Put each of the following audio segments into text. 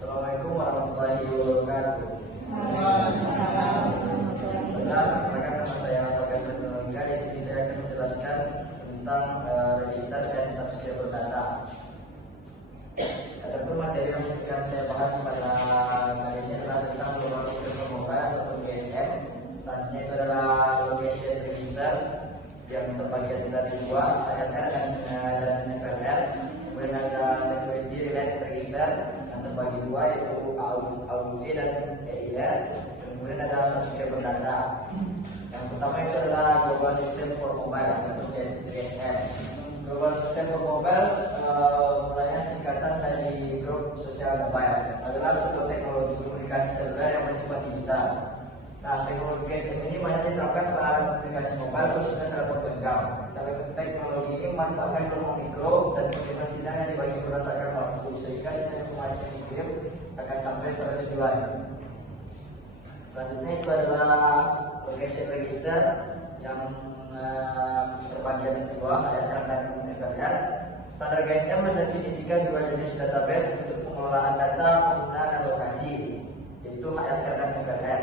Assalamualaikum warahmatullahi wabarakatuh. Perkenalkan nama saya Profesor Nurulika. Di sini saya akan menjelaskan tentang register dan subscriber data. Adapun materi yang akan saya bahas pada kali ini adalah tentang global system mobile atau GSM. Selanjutnya itu adalah location register yang terbagi dari dua, ARR dan FRR. Kemudian ada security related register yang terbagi dua, yaitu AUC dan EIR. Kemudian ada subscriber data. Yang pertama itu adalah global system for mobile atau GSM. Global system for mobile mulanya singkatan dari grup sosial mobile, adalah sebuah teknologi komunikasi seluler yang bersifat digital. Nah, teknologi GSM ini banyak diterapkan pada komunikasi mobile khususnya telepon genggam. Teknologi ini memanfaatkan gelombang mikro dan frekuensinya dibagi berdasarkan waktu, sehingga sinyal informasi yang dikirim akan sampai pada tujuan. Selanjutnya itu adalah location register yang terbagi atas dua, ARR dan FRR. Standar GSM mendefinisikan dua jenis database untuk pengelolaan data pengguna dan lokasi, yaitu ARR dan FRR.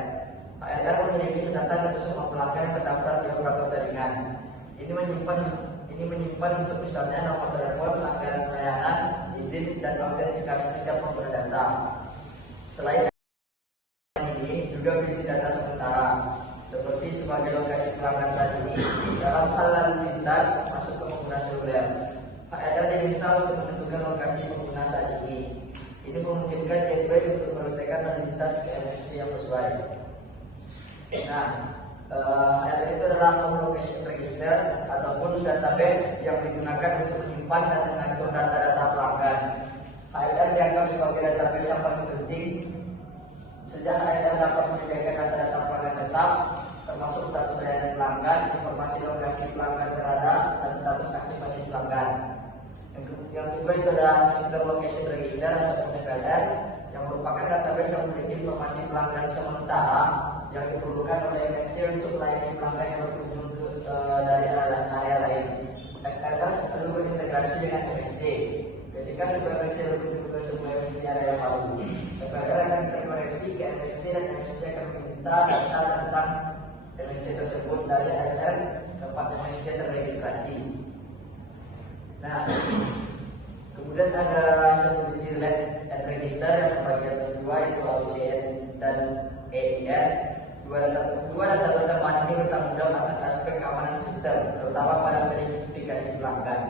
ARR memiliki catatan untuk semua pelanggan yang terdaftar di operator jaringan. Ini menyimpan untuk misalnya nomor telepon, langganan layanan, izin, dan autentikasi setiap pengguna data. Selain ini juga berisi data sementara, seperti sebagai lokasi pelanggan saat ini dalam hal lalu lintas masuk ke pengguna seluler. ARR diminta untuk menentukan lokasi pengguna saat ini. Ini memungkinkan gateway untuk menentukan lalu lintas ke MSC yang sesuai. Nah, ARR itu adalah location register ataupun database yang digunakan untuk menyimpan dan mengatur data-data pelanggan. ARR dianggap sebagai database yang paling penting. Sejak ARR dapat menyediakan data-data pelanggan tetap, termasuk status layanan pelanggan, informasi lokasi pelanggan berada, dan status aktivasi pelanggan. Yang kedua itu adalah System Location Register atau FLR, yang merupakan database yang memiliki informasi pelanggan sementara yang diperlukan oleh MSC untuk melayani pelanggan yang berkunjung dari area lain. FLR selalu berintegrasi dengan MSC. Ketika sebuah MSC berkunjung ke sebuah MSC area yang baru, FLR akan terkoneksi ke MSC dan MSC akan meminta data tentang MSC tersebut dari ARR tempat MSC terregistrasi. Nah, kemudian ada security related register yang terbagi atas dua, yaitu AUCN dan EIR. Dua database tambahan ini bertanggung jawab atas aspek keamanan sistem, terutama pada verifikasi pelanggan.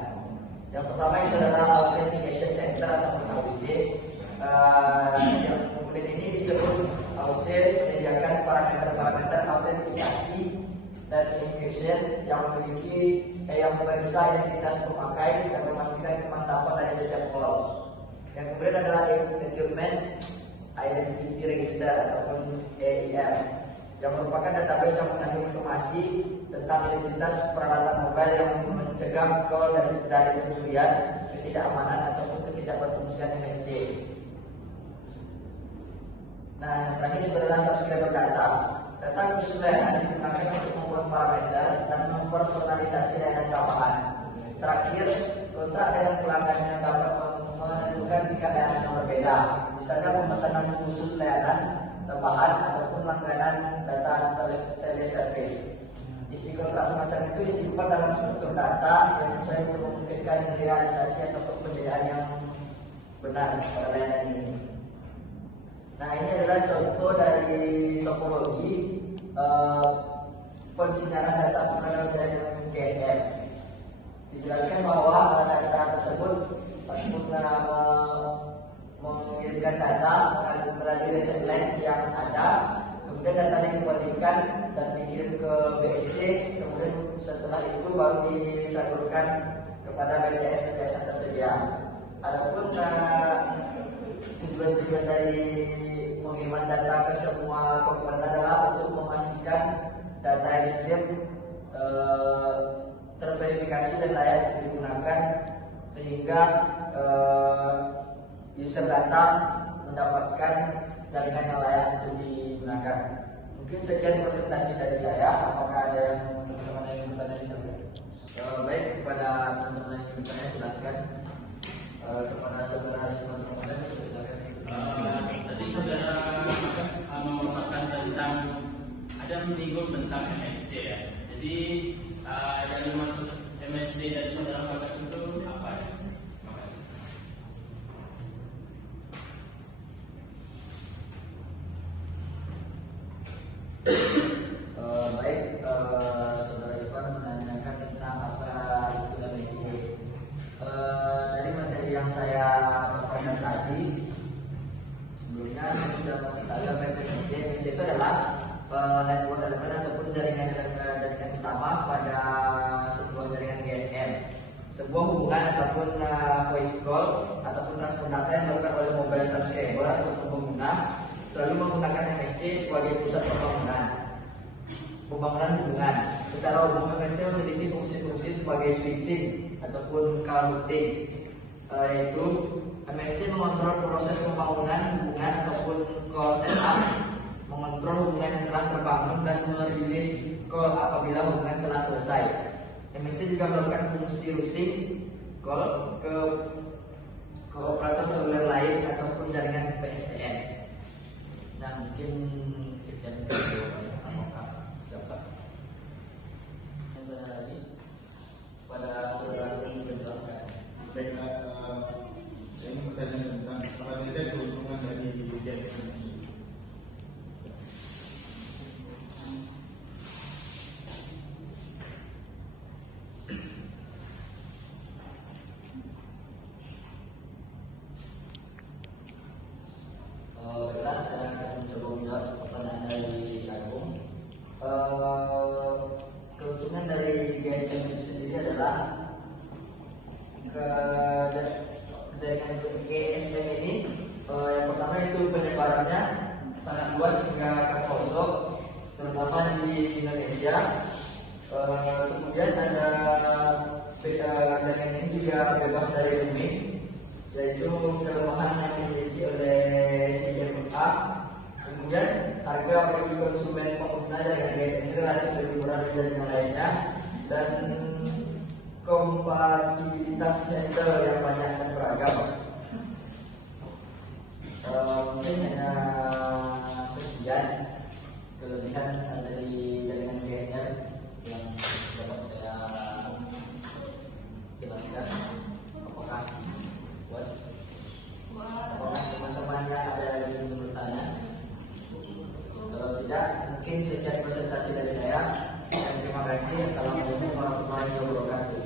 Yang pertama itu adalah Authentication Center atau AUC. Yang kemudian ini disebut AUC menyediakan parameter-parameter autentikasi dan encryption yang memeriksa identitas pemakai dan memastikan kemantapan dari setiap cloud. Yang kemudian adalah Environment Identity Register ataupun EIR, yang merupakan database yang mengandung informasi tentang identitas peralatan mobile yang mencegah call dari pencurian, ketidakamanan ataupun ketidakberfungsian MSC. Nah, yang terakhir itu adalah subscriber data. Data khusus layanan digunakan untuk membuat parameter dan mempersonalisasi layanan tambahan. Terakhir, kontrak dengan pelanggan yang dapat menentukan tingkat layanan yang berbeda, misalnya pemesanan khusus layanan tambahan ataupun langganan data teleservice. Isi kontrak semacam itu disimpan dalam struktur data yang sesuai untuk memungkinkan realisasi ataupun penyediaan yang benar pada layanan ini. Nah, ini adalah contoh dari topologi pensiaran data pengenalan jaringan GSM. Dijelaskan bahwa data tersebut pengguna mengirimkan data melalui reset line yang ada, kemudian data dikembalikan dan dikirim ke BSC, kemudian setelah itu baru disalurkan kepada BTS yang tersedia. Adapun tujuan dari pengiriman data ke semua komponen adalah untuk memastikan data yang dikirim terverifikasi dan layak digunakan, sehingga user data mendapatkan jaringan yang layak untuk digunakan. Mungkin sekian presentasi dari saya. Apakah ada yang teman-teman yang bertanya disampaikan? Baik, kepada teman-teman yang bertanya silakan. Kepada saudara yang bertanya silakan. saudara Makas memaparkan tentang ada menyinggung tentang MSC ya. Jadi yang dimaksud MSC dari saudara Makas itu apa ya? Makasih. Baik, saudara Ivan menanyakan tentang apa itu MSC. Dari materi yang saya paparkan tadi, sebelumnya saya sudah mengetahui apa itu MSC. MSC itu adalah network element ataupun jaringan utama pada sebuah jaringan GSM. Sebuah hubungan ataupun voice call ataupun transfer data yang dilakukan oleh mobile subscriber atau pengguna selalu menggunakan MSC sebagai pusat pembangunan hubungan. Secara umum MSC memiliki fungsi-fungsi sebagai switching ataupun routing, yaitu MSC mengontrol proses pembangunan hubungan ataupun call setup, mengontrol hubungan yang telah terbangun dan merilis call apabila hubungan telah selesai. MSC juga melakukan fungsi routing call ke operator seluler lain ataupun jaringan PSTN. Nah, mungkin sekian dulu. Apakah dapat yang tanya lagi pada saudara yang bersilakan. Baiklah, saya ingin bertanya tentang apa saja keuntungan dari GSM ini. Baiklah, saya akan mencoba menjawab pertanyaan dari Agung. Keuntungan dari GSM itu sendiri adalah jaringan GSM ini yang pertama itu penyebarannya sangat luas hingga ke pelosok, terutama di Indonesia. Kemudian ada jaringan ini juga bebas dari roaming, yaitu kelemahan yang dimiliki oleh CMA. Kemudian harga bagi konsumen pengguna jaringan GSM ini relatif lebih murah dari jaringan lainnya, dan kompatibilitas handle yang banyak dan beragam. Mungkin hanya sekian kelebihan dari jaringan GSM yang dapat saya jelaskan. Apakah puas? Apakah teman-teman yang ada lagi yang bertanya? Kalau tidak, mungkin sekian presentasi dari saya. Terima kasih. Assalamualaikum warahmatullahi wabarakatuh.